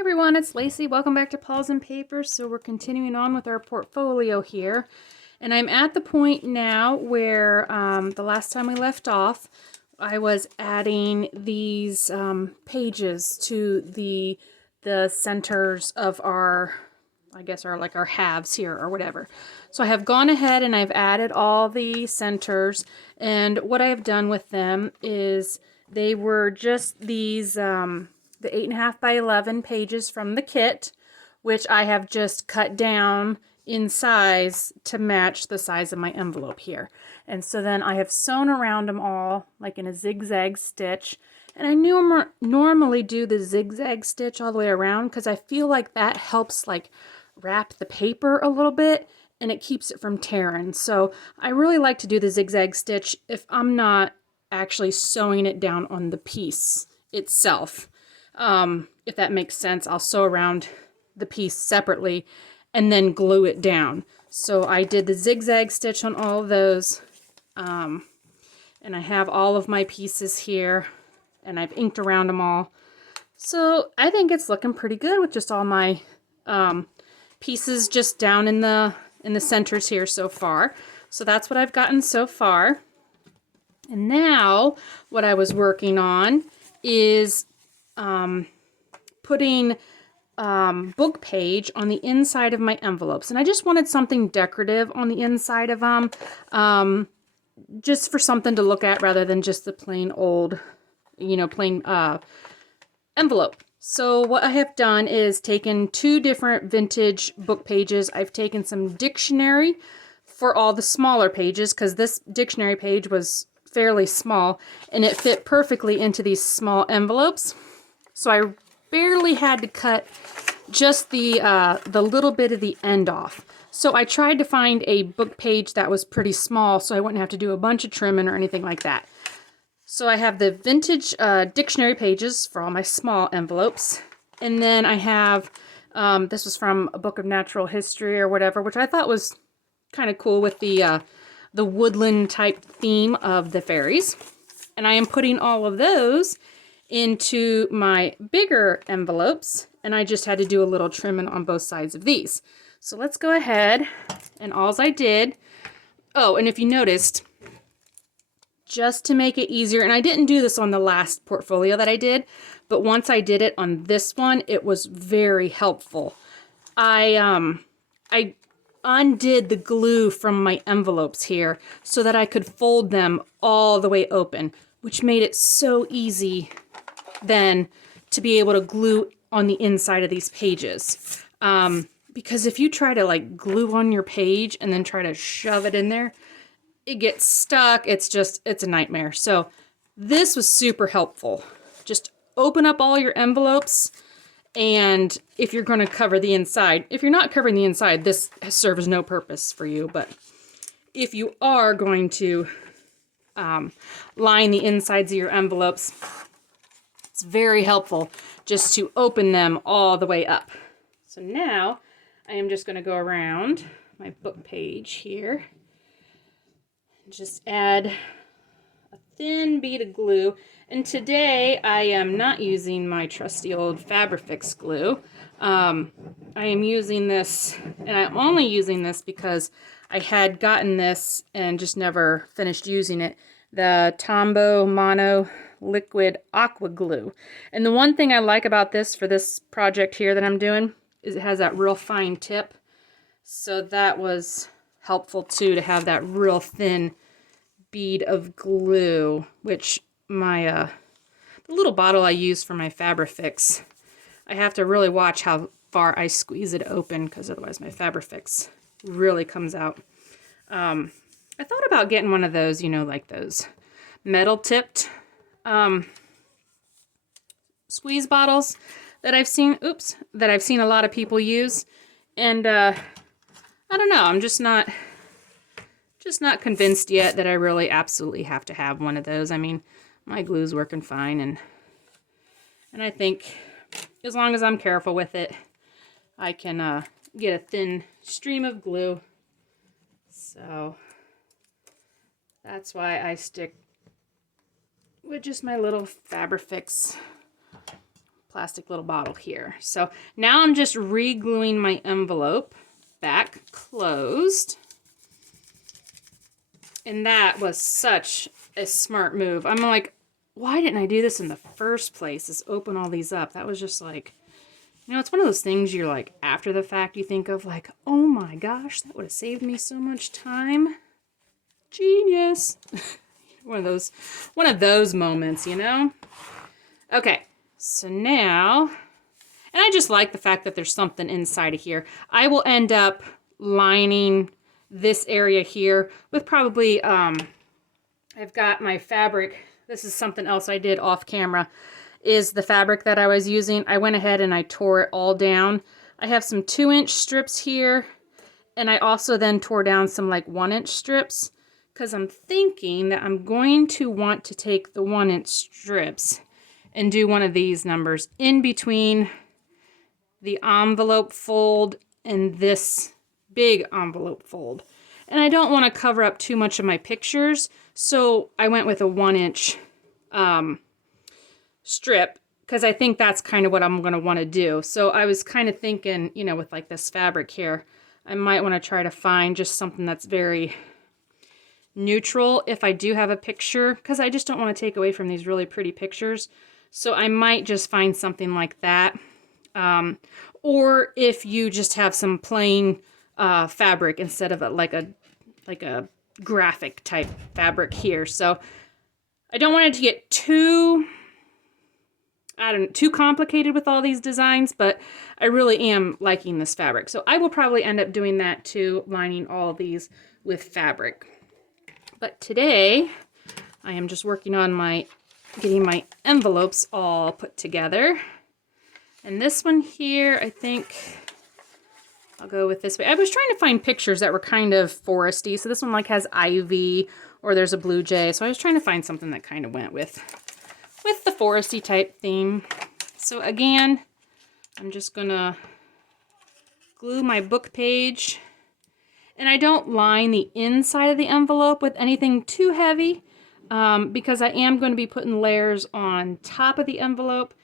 Everyone, it's Lacey. Welcome back to Paws and Papers. So we're continuing on with our portfolio here. And I'm at the point now where the last time we left off, I was adding these pages to the centers of our, I guess, our halves here or whatever. So I have gone ahead and I've added all the centers. And what I have done with them is they were just these the 8.5 by 11 pages from the kit, which I have just cut down in size to match the size of my envelope here. And so then I have sewn around them all like in a zigzag stitch. And I normally do the zigzag stitch all the way around because I feel like that helps like wrap the paper a little bit and it keeps it from tearing. So I really like to do the zigzag stitch if I'm not actually sewing it down on the piece itself. If that makes sense, I'll sew around the piece separately and then glue it down. So I did the zigzag stitch on all of those. And I have all of my pieces here and I've inked around them all. So I think it's looking pretty good with just all my pieces just down in the centers here so far. So that's what I've gotten so far. And now what I was working on is putting book page on the inside of my envelopes. And I just wanted something decorative on the inside of them, just for something to look at rather than just the plain old, plain envelope. So what I have done is taken two different vintage book pages. I've taken some dictionary for all the smaller pages because this dictionary page was fairly small and it fit perfectly into these small envelopes. So I barely had to cut just the little bit of the end off. So I tried to find a book page that was pretty small so I wouldn't have to do a bunch of trimming or anything like that. So I have the vintage dictionary pages for all my small envelopes. And then I have, this was from a book of natural history or whatever, which I thought was kind of cool with the woodland type theme of the fairies. And I am putting all of those into my bigger envelopes, and I just had to do a little trimming on both sides of these. So let's go ahead, and alls I did, oh, and if you noticed, just to make it easier, and I didn't do this on the last portfolio that I did, but once I did it on this one, it was very helpful. I undid the glue from my envelopes here so that I could fold them all the way open, which made it so easy then to be able to glue on the inside of these pages. Because if you try to like glue on your page and then try to shove it in there, it gets stuck. It's a nightmare. So this was super helpful. Just open up all your envelopes, and if you're going to cover the inside, if you're not covering the inside, this serves no purpose for you. But if you are going to line the insides of your envelopes, it's very helpful just to open them all the way up. So now I am just going to go around my book page here and just add a thin bead of glue. And today I am not using my trusty old Fabrifix glue. I am using this, and I'm only using this because I had gotten this and just never finished using it. The Tombow Mono Liquid Aqua Glue. And the one thing I like about this for this project here that I'm doing is it has that real fine tip. So that was helpful too, to have that real thin bead of glue, which my the little bottle I use for my Fabrifix, I have to really watch how far I squeeze it open because otherwise my Fabrifix really comes out. I thought about getting one of those, like those metal tipped squeeze bottles that I've seen, a lot of people use. And I don't know, I'm just not convinced yet that I really absolutely have to have one of those. I mean, my glue's working fine, and I think as long as I'm careful with it, I can get a thin stream of glue. So that's why I stick with just my little Fabrifix plastic little bottle here. So now I'm just re-gluing my envelope back closed. And that was such a smart move. I'm like, why didn't I do this in the first place? Is open all these up. That was just like, you know, it's one of those things you're like, after the fact, you think of like, oh my gosh, that would have saved me so much time. Genius. one of those moments, you know? Okay, so now, and I just like the fact that there's something inside of here. I will end up lining this area here with probably, I've got my fabric. This is something else I did off camera, is the fabric that I was using. I went ahead and I tore it all down. I have some 2-inch strips here, and I also then tore down some like 1-inch strips, because I'm thinking that I'm going to want to take the 1-inch strips and do one of these numbers in between the envelope fold and this big envelope fold. And I don't want to cover up too much of my pictures, so I went with a 1-inch strip, because I think that's kind of what I'm going to want to do. So I was kind of thinking, you know, with like this fabric here, I might want to try to find just something that's very neutral if I do have a picture, because I just don't want to take away from these really pretty pictures. So I might just find something like that. Or if you just have some plain fabric instead of like a graphic type fabric here. So I don't want it to get too complicated with all these designs, but I really am liking this fabric. So I will probably end up doing that too, lining all of these with fabric. But today I am just working on getting my envelopes all put together. And this one here, I think I'll go with this way. I was trying to find pictures that were kind of foresty. So this one like has ivy, or there's a blue jay. So I was trying to find something that kind of went with the foresty type theme. So again, I'm just gonna glue my book page, and I don't line the inside of the envelope with anything too heavy, because I am going to be putting layers on top of the envelope,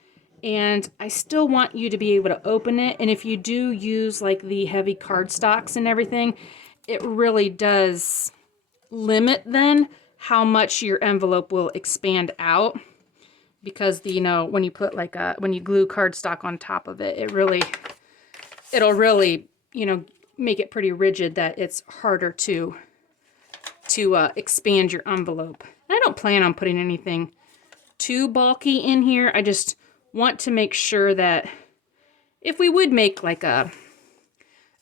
and I still want you to be able to open it. And if you do use like the heavy cardstocks and everything, it really does limit then how much your envelope will expand out, because you know, when you put like when you glue cardstock on top of it, it'll really, you know, make it pretty rigid, that it's harder to expand your envelope. I don't plan on putting anything too bulky in here. I just want to make sure that if we would make like a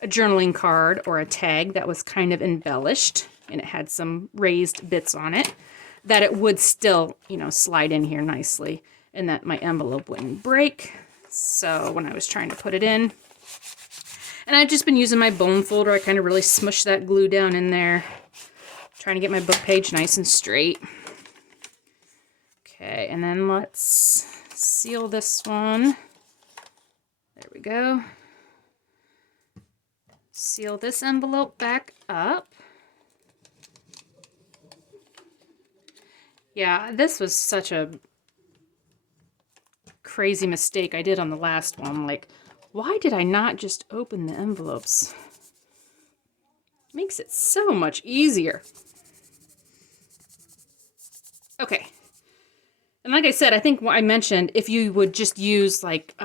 journaling card or a tag that was kind of embellished and it had some raised bits on it, that it would still, you know, slide in here nicely and that my envelope wouldn't break. So when I was trying to put it in, and I've just been using my bone folder, I kind of really smushed that glue down in there, trying to get my book page nice and straight. Okay, and then let's seal this one. There we go. Seal this envelope back up. Yeah, this was such a crazy mistake I did on the last one. Like, why did I not just open the envelopes? Makes it so much easier. Okay. And like I said, I think what I mentioned, if you would just use like,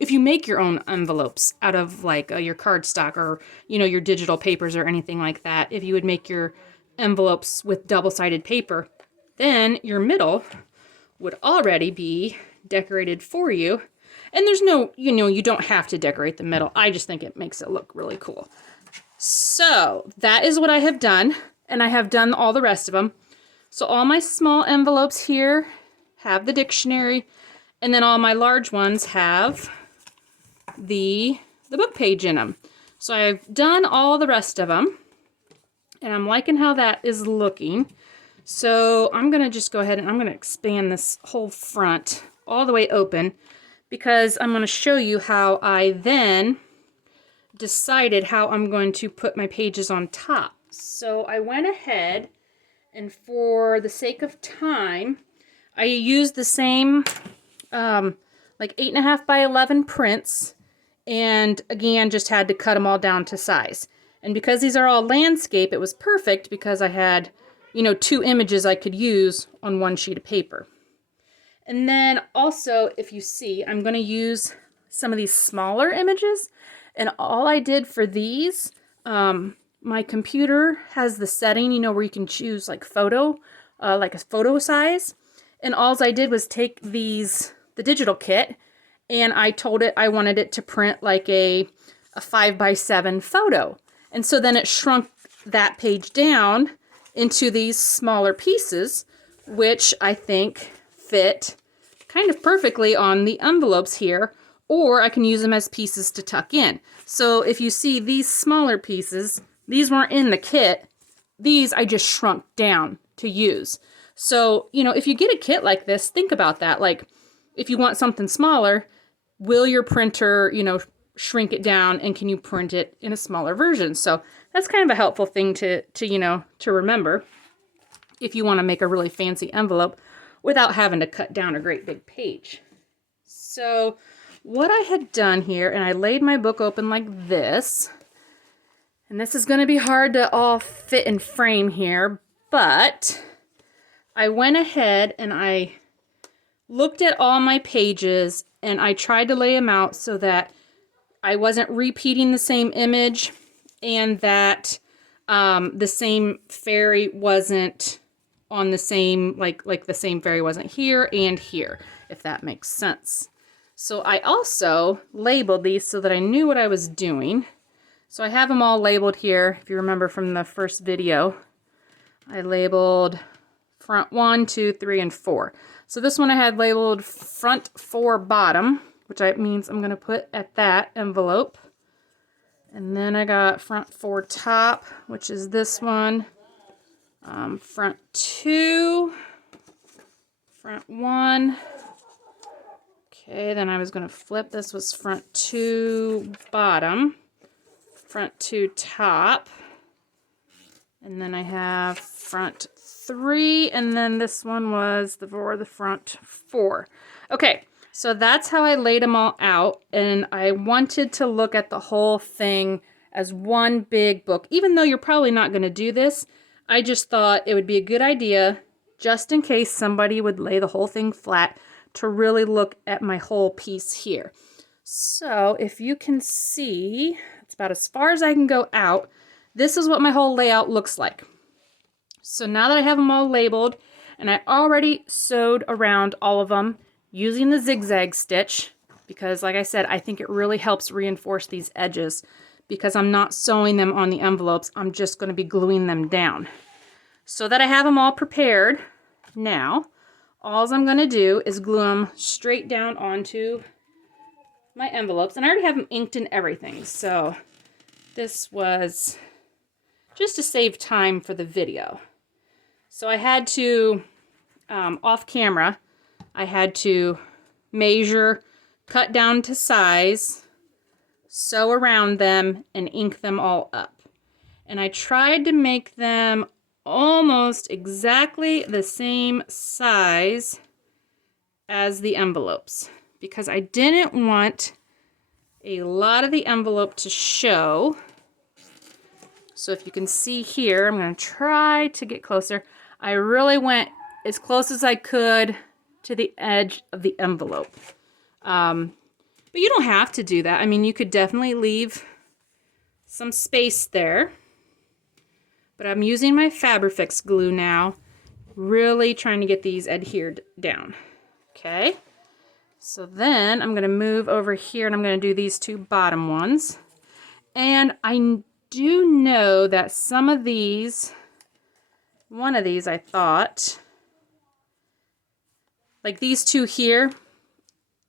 if you make your own envelopes out of like your cardstock or, you know, your digital papers or anything like that, if you would make your envelopes with double-sided paper, then your middle would already be decorated for you. And there's no, you know, you don't have to decorate the middle. I just think it makes it look really cool. So that is what I have done. And I have done all the rest of them. So all my small envelopes here have the dictionary. And then all my large ones have the book page in them. So I've done all the rest of them. And I'm liking how that is looking. So I'm going to just go ahead and I'm going to expand this whole front all the way open, because I'm going to show you how I then decided how I'm going to put my pages on top. So I went ahead and, for the sake of time, I used the same like 8.5 by 11 prints. And again, just had to cut them all down to size. And because these are all landscape, it was perfect because I had, you know, 2 images I could use on one sheet of paper. And then also, if you see, I'm going to use some of these smaller images. And all I did for these, my computer has the setting, you know, where you can choose like photo, like a photo size. And all I did was take these, the digital kit, and I told it I wanted it to print like a 5 by 7 photo. And so then it shrunk that page down into these smaller pieces, which I think fit kind of perfectly on the envelopes here, or I can use them as pieces to tuck in. So if you see these smaller pieces, these weren't in the kit. These I just shrunk down to use. So, you know, if you get a kit like this, think about that. Like, if you want something smaller, will your printer, you know, shrink it down, and can you print it in a smaller version? So that's kind of a helpful thing to you know, to remember if you want to make a really fancy envelope without having to cut down a great big page. So what I had done here, and I laid my book open like this, and this is going to be hard to all fit in frame here, but I went ahead and I looked at all my pages and I tried to lay them out so that I wasn't repeating the same image, and that the same fairy wasn't on the same, like the same fairy wasn't here and here, if that makes sense. So I also labeled these so that I knew what I was doing. So I have them all labeled here. If you remember from the first video, I labeled front 1, 2, 3, and 4. So this one I had labeled front 4 bottom, which means I'm going to put at that envelope. And then I got front 4 top, which is this one. Front 2, front 1. Okay, then I was going to flip. This was front 2 bottom, front 2 top. And then I have front 3, and then this one was for the front 4. Okay, so that's how I laid them all out, and I wanted to look at the whole thing as one big book. Even though you're probably not going to do this, I just thought it would be a good idea, just in case somebody would lay the whole thing flat, to really look at my whole piece here. So if you can see, it's about as far as I can go out. This is what my whole layout looks like. So now that I have them all labeled, and I already sewed around all of them using the zigzag stitch, because like I said, I think it really helps reinforce these edges, because I'm not sewing them on the envelopes, I'm just going to be gluing them down. So that I have them all prepared, now all I'm going to do is glue them straight down onto my envelopes, and I already have them inked and everything, so this was just to save time for the video. So I had to, off camera, I had to measure, cut down to size, sew around them, and ink them all up. And I tried to make them almost exactly the same size as the envelopes, because I didn't want a lot of the envelope to show. So if you can see here, I'm going to try to get closer. I really went as close as I could to the edge of the envelope. But you don't have to do that. I mean, you could definitely leave some space there. But I'm using my Fabrifix glue now, really trying to get these adhered down. Okay, so then I'm going to move over here and I'm going to do these 2 bottom ones. And I do know that some of these, one of these I thought, like these 2 here,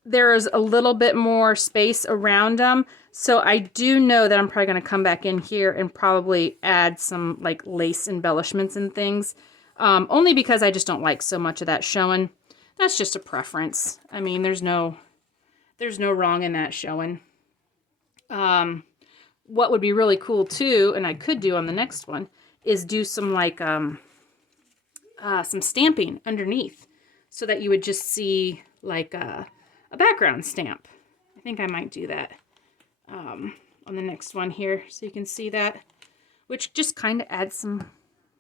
there's a little bit more space around them. So I do know that I'm probably going to come back in here and probably add some like lace embellishments and things. Only because I just don't like so much of that showing. That's just a preference. I mean, there's no wrong in that showing. What would be really cool too, and I could do on the next one, is do some like some stamping underneath, so that you would just see like a background stamp. I think I might do that on the next one here so you can see that, which just kind of adds some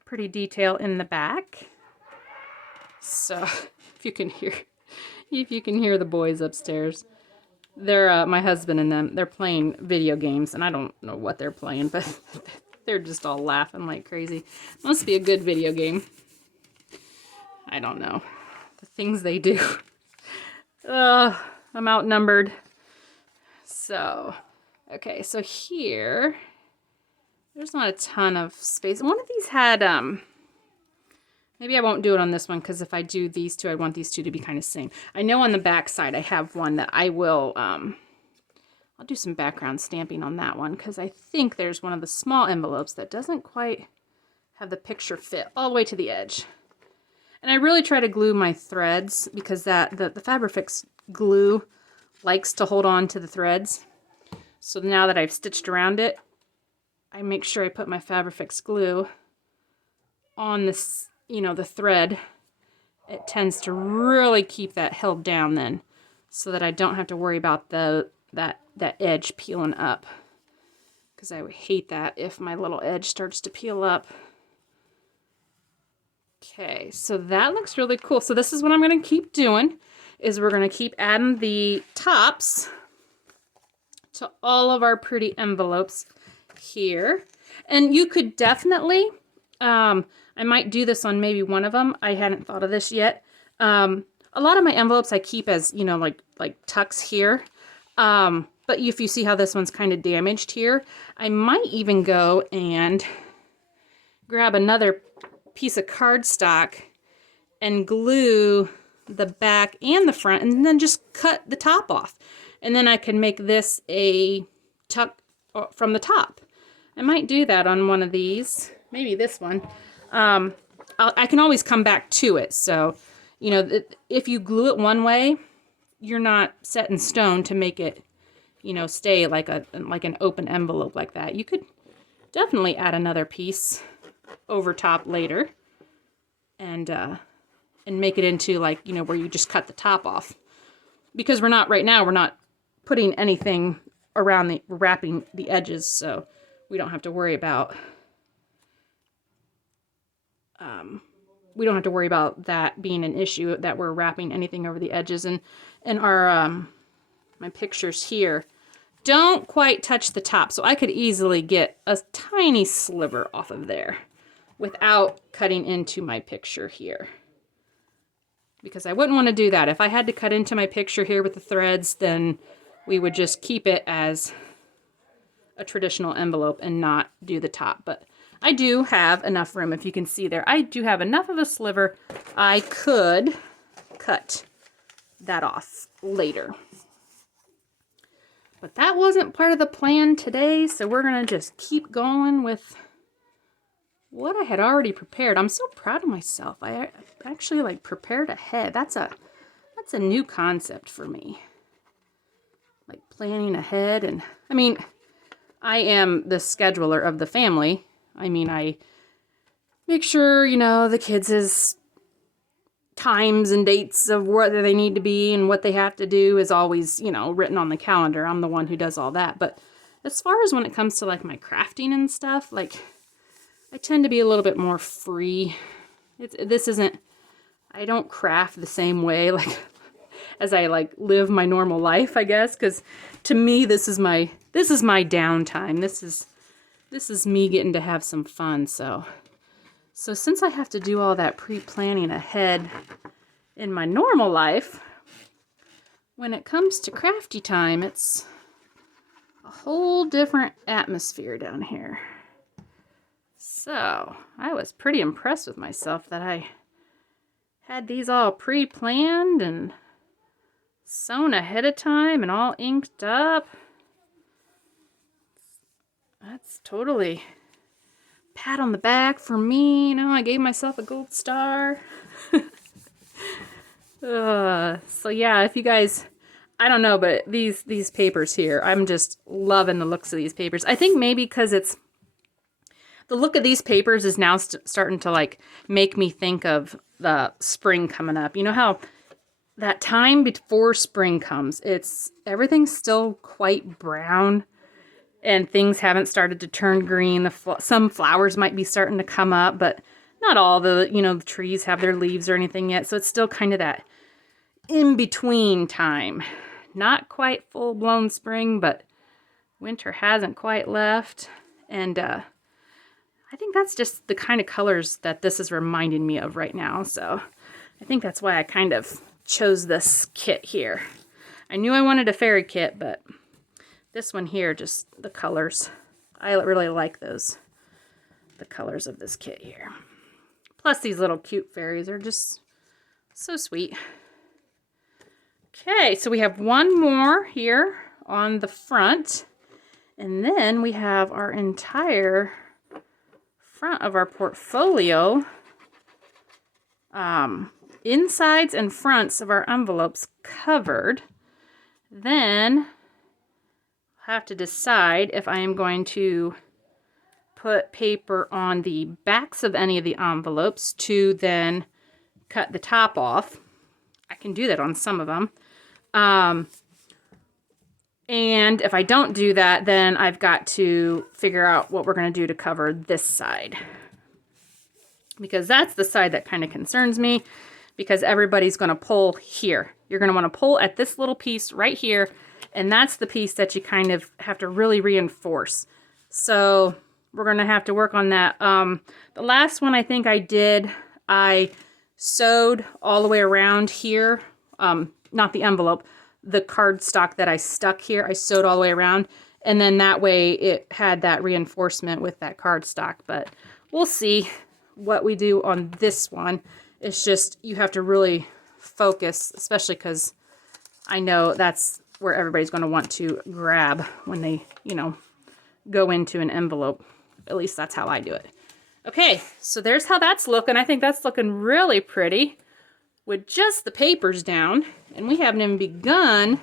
pretty detail in the back. So if you can hear the boys upstairs, they're my husband and them, they're playing video games, and I don't know what they're playing, but they're just all laughing like crazy. Must be a good video game. I don't know. The things they do. I'm outnumbered. So, okay, so here, there's not a ton of space. One of these had, maybe I won't do it on this one, because if I do these two, I want these two to be kind of same. I know on the back side I have one that I will, I'll do some background stamping on that one, because I think there's one of the small envelopes that doesn't quite have the picture fit all the way to the edge. And I really try to glue my threads, because the Fabrifix glue likes to hold on to the threads. So now that I've stitched around it, I make sure I put my Fabrifix glue on this, you know, the thread. It tends to really keep that held down then, so that I don't have to worry about that edge peeling up, because I would hate that if my little edge starts to peel up. Okay, so that looks really cool. So this is what I'm going to keep doing, is we're going to keep adding the tops to all of our pretty envelopes here. And you could definitely, I might do this on maybe one of them. I hadn't thought of this yet. A lot of my envelopes I keep as, you know, like tucks here. But if you see how this one's kind of damaged here, I might even go and grab another piece of cardstock and glue the back and the front, and then just cut the top off. And then I can make this a tuck from the top. I might do that on one of these, maybe this one. I can always come back to it. So, you know, if you glue it one way, you're not set in stone to make it, you know, stay like an open envelope like that. You could definitely add another piece over top later and make it into, like, you know, where you just cut the top off, because we're not putting anything around wrapping the edges, so we don't have to worry about that being an issue, that we're wrapping anything over the edges. And our my pictures here don't quite touch the top, so I could easily get a tiny sliver off of there without cutting into my picture here, because I wouldn't want to do that. If I had to cut into my picture here with the threads, then we would just keep it as a traditional envelope and not do the top. But I do have enough room, if you can see there. I do have enough of a sliver. I could cut that off later. But that wasn't part of the plan today, so we're going to just keep going with what I had already prepared. I'm so proud of myself. I actually like prepared ahead. That's a new concept for me. Like planning ahead. And I mean, I am the scheduler of the family. I mean, I make sure, you know, the kids' times and dates of where they need to be and what they have to do is always, you know, written on the calendar. I'm the one who does all that. But as far as when it comes to like my crafting and stuff, like I tend to be a little bit more free. I don't craft the same way like as I like live my normal life, I guess, because to me this is my downtime. This is me getting to have some fun. So since I have to do all that pre-planning ahead in my normal life, when it comes to crafty time, it's a whole different atmosphere down here. So I was pretty impressed with myself that I had these all pre-planned and sewn ahead of time and all inked up. That's totally pat on the back for me. You know, I gave myself a gold star. So yeah, if you guys, I don't know, but these papers here, I'm just loving the looks of these papers. I think maybe because the look of these papers is now starting to like make me think of the spring coming up. You know how that time before spring comes. Everything's still quite brown and things haven't started to turn green. Some flowers might be starting to come up, but not all the trees have their leaves or anything yet. So it's still kind of that in-between time. Not quite full-blown spring, but winter hasn't quite left. And I think that's just the kind of colors that this is reminding me of right now. So I think that's why I kind of chose this kit here. I knew I wanted a fairy kit, but this one here, just the colors, I really like those. The colors of this kit here. Plus these little cute fairies are just so sweet. Okay, so we have one more here on the front. And then we have our entire front of our portfolio. Insides and fronts of our envelopes covered. Then I'll have to decide if I am going to put paper on the backs of any of the envelopes to then cut the top off. I can do that on some of them. And if I don't do that, then I've got to figure out what we're going to do to cover this side. Because that's the side that kind of concerns me, because everybody's going to pull here. You're going to want to pull at this little piece right here, and that's the piece that you kind of have to really reinforce. So we're going to have to work on that. The last one I think I did, I sewed all the way around here, not the envelope, the cardstock that I stuck here, I sewed all the way around, and then that way it had that reinforcement with that cardstock. But we'll see what we do on this one. It's just, you have to really focus, especially because I know that's where everybody's going to want to grab when they, go into an envelope. At least that's how I do it. Okay, so there's how that's looking. I think that's looking really pretty with just the papers down. And we haven't even begun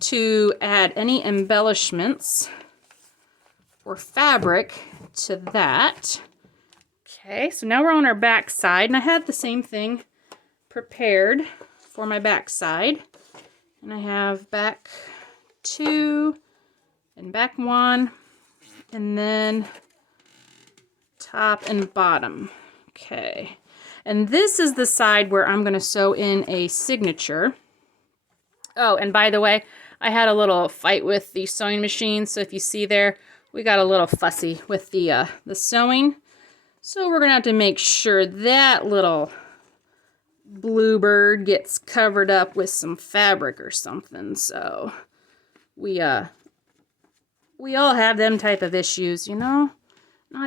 to add any embellishments or fabric to that. Okay, so now we're on our back side, and I have the same thing prepared for my back side. And I have back 2 and back 1, and then top and bottom. Okay, and this is the side where I'm going to sew in a signature. Oh, and by the way, I had a little fight with the sewing machine, so if you see there, we got a little fussy with the sewing. So we're going to have to make sure that little bluebird gets covered up with some fabric or something. So we all have them type of issues, Not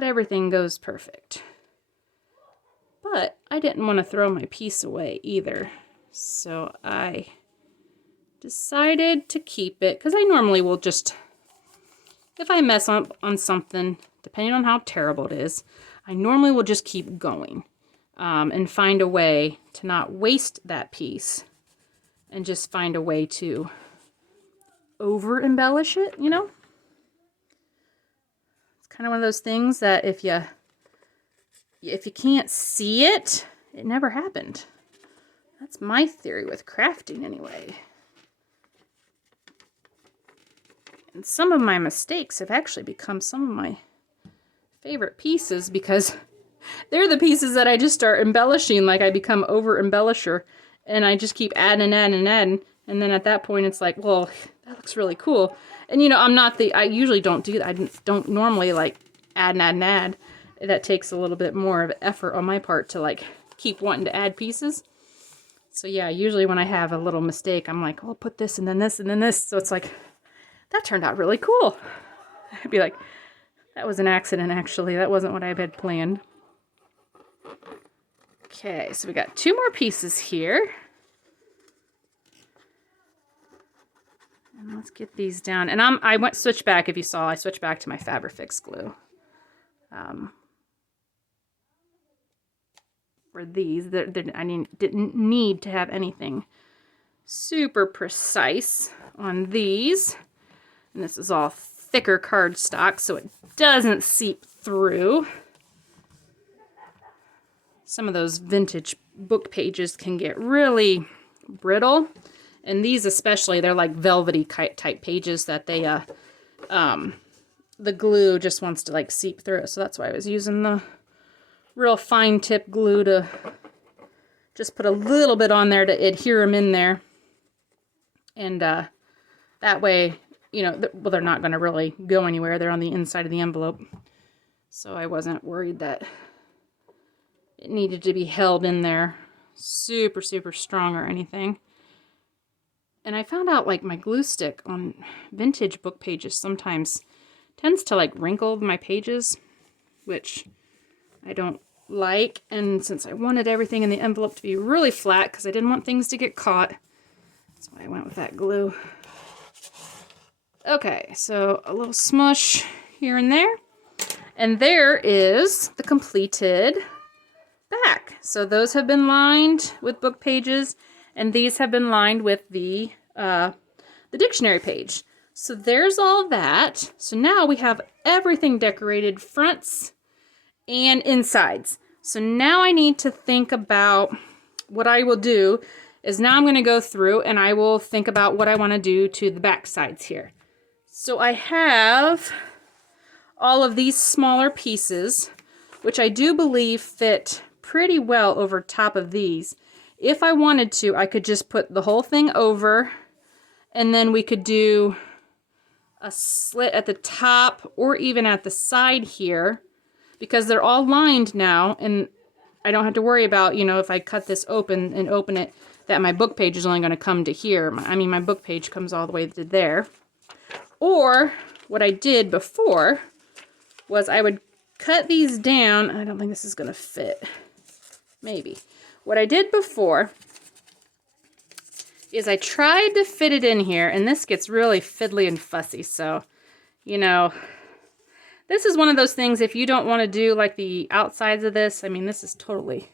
everything goes perfect. But I didn't want to throw my piece away either. So I decided to keep it, because I normally will just, if I mess up on something, depending on how terrible it is, I normally will just keep going and find a way to not waste that piece and just find a way to over embellish it, It's kind of one of those things that if you can't see it, it never happened. That's my theory with crafting anyway. And some of my mistakes have actually become some of my favorite pieces, because they're the pieces that I just start embellishing, like I become over embellisher, and I just keep adding, and then at that point it's like, well, that looks really cool. And I usually don't do that. I don't normally like add and add. That takes a little bit more of effort on my part to like keep wanting to add pieces. So yeah, usually when I have a little mistake, I'm like, oh, I'll put this and then this and then this. So it's like, that turned out really cool. I'd be like, that was an accident, actually. That wasn't what I had planned. Okay, so we got 2 more pieces here. And let's get these down. And I went switch back, if you saw, I switched back to my Fabrifix glue. For these, I didn't need to have anything super precise on these. And this is all thicker cardstock, so it doesn't seep through. Some of those vintage book pages can get really brittle. And these especially, they're like velvety type pages that they, the glue just wants to like seep through it. So that's why I was using the real fine tip glue to just put a little bit on there to adhere them in there. And that way, you know, well, they're not going to really go anywhere. They're on the inside of the envelope. So I wasn't worried that it needed to be held in there super, super strong or anything. And I found out like my glue stick on vintage book pages sometimes tends to like wrinkle my pages, which I don't like. And since I wanted everything in the envelope to be really flat because I didn't want things to get caught, that's why I went with that glue. Okay, so a little smush here and there. And there is the completed back. So those have been lined with book pages, and these have been lined with the dictionary page. So there's all that. So now we have everything decorated, fronts and insides. So now I need to think about what I will do is now I'm going to go through and I will think about what I want to do to the back sides here. So I have all of these smaller pieces, which I do believe fit pretty well over top of these. If I wanted to, I could just put the whole thing over, and then we could do a slit at the top or even at the side here, because they're all lined now, and I don't have to worry about, you know, if I cut this open and open it, that my book page is only going to come to here. I mean, my book page comes all the way to there. Or what I did before was I would cut these down. I don't think this is going to fit. Maybe. What I did before is I tried to fit it in here, and this gets really fiddly and fussy. So, you know, this is one of those things, if you don't want to do like the outsides of this, I mean, this is totally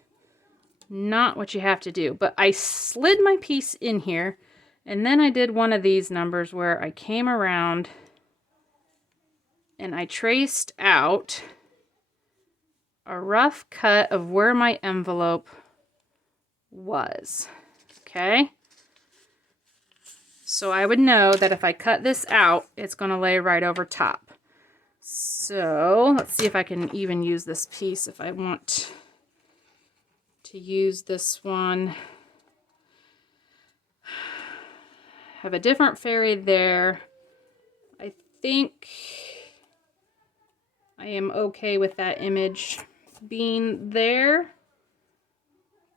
not what you have to do. But I slid my piece in here, and then I did one of these numbers where I came around and I traced out a rough cut of where my envelope was. Okay? So I would know that if I cut this out, it's going to lay right over top. So let's see if I can even use this piece if I want to use this one. Have a different fairy there. I think I am okay with that image being there.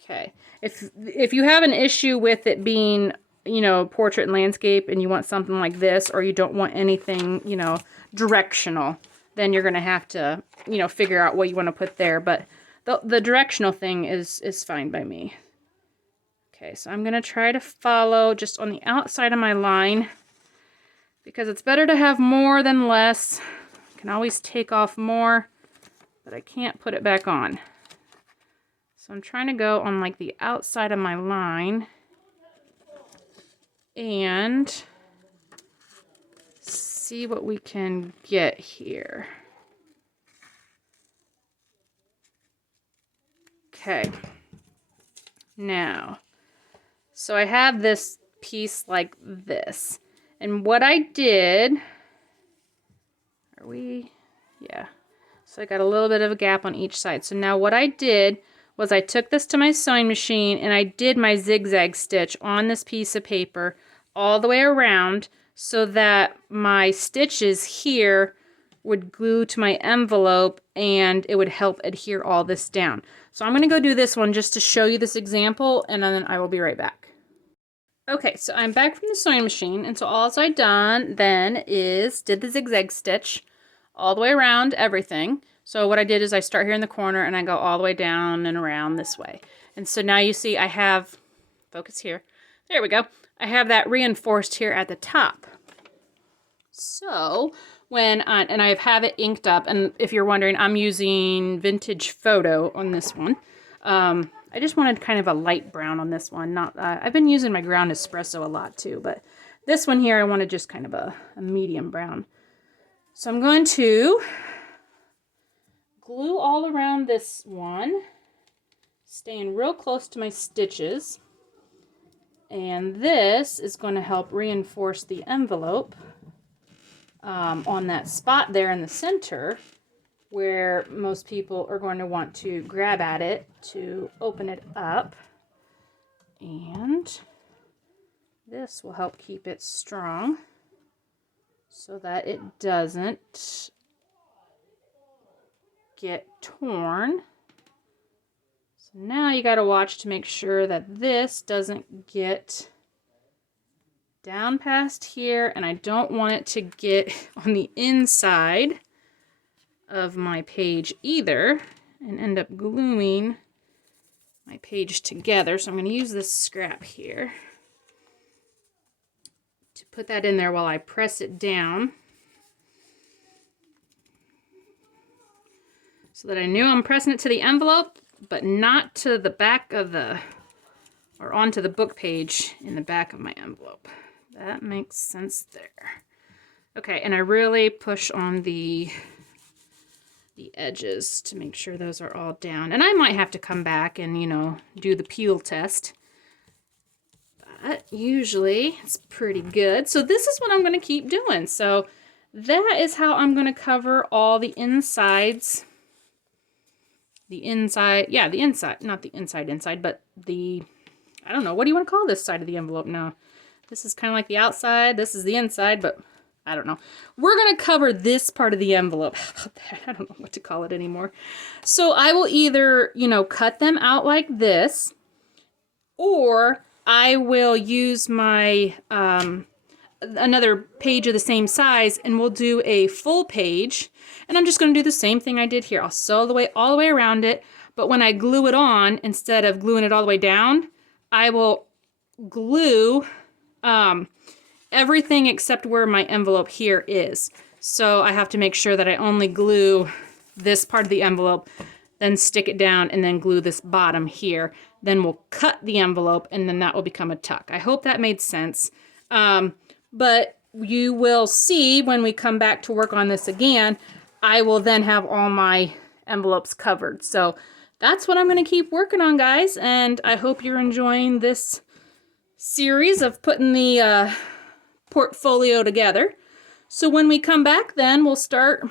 Okay. If you have an issue with it being, you know, portrait and landscape, and you want something like this, or you don't want anything, you know, directional, then you're going to have to, you know, figure out what you want to put there. But the directional thing is fine by me. Okay, so I'm going to try to follow just on the outside of my line, because it's better to have more than less. I can always take off more, but I can't put it back on. So I'm trying to go on like the outside of my line and see what we can get here. Okay. Now, so I have this piece like this. And what I did, yeah. So I got a little bit of a gap on each side. So now what I did was I took this to my sewing machine and I did my zigzag stitch on this piece of paper all the way around so that my stitches here would glue to my envelope and it would help adhere all this down. So I'm going to go do this one just to show you this example, and then I will be right back. Okay, so I'm back from the sewing machine, and so all I've done then is did the zigzag stitch all the way around everything. So what I did is I start here in the corner and I go all the way down and around this way. And so now you see I have, focus here, there we go. I have that reinforced here at the top. So when, and I have it inked up, and if you're wondering, I'm using Vintage Photo on this one. I just wanted kind of a light brown on this one. Not, I've been using my ground espresso a lot too, but this one here I wanted just kind of a medium brown. So I'm going to glue all around this one, staying real close to my stitches. And this is going to help reinforce the envelope on that spot there in the center where most people are going to want to grab at it to open it up. And this will help keep it strong so that it doesn't get torn. So now you got to watch to make sure that this doesn't get down past here, and I don't want it to get on the inside of my page either and end up gluing my page together. So I'm going to use this scrap here to put that in there while I press it down so that I knew I'm pressing it to the envelope but not to the back of the, or onto the book page in the back of my envelope. That makes sense there. Okay, and I really push on the edges to make sure those are all down. And I might have to come back and, you know, do the peel test. But usually it's pretty good. So this is what I'm going to keep doing. So that is how I'm going to cover all the insides. The inside, yeah, the inside, not the inside, but the, I don't know, what do you want to call this side of the envelope now? This is kind of like the outside, this is the inside, but I don't know. We're going to cover this part of the envelope. How about that? I don't know what to call it anymore. So I will either, you know, cut them out like this, or I will use my, another page of the same size, and we'll do a full page. And I'm just going to do the same thing I did here. I'll sew all the way around it, but when I glue it on, instead of gluing it all the way down, I will glue everything except where my envelope here is. So I have to make sure that I only glue this part of the envelope, then stick it down, and then glue this bottom here. Then we'll cut the envelope, and then that will become a tuck. I hope that made sense. But you will see when we come back to work on this again, I will then have all my envelopes covered. So that's what I'm going to keep working on, guys. And I hope you're enjoying this series of putting the portfolio together. So when we come back, then we'll start,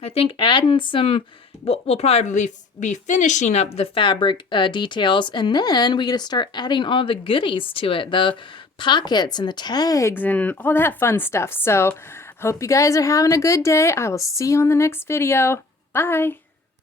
I think, adding some, we'll probably be finishing up the fabric details, and then we get to start adding all the goodies to it, the pockets and the tags and all that fun stuff. So hope you guys are having a good day. I will see you on the next video. Bye.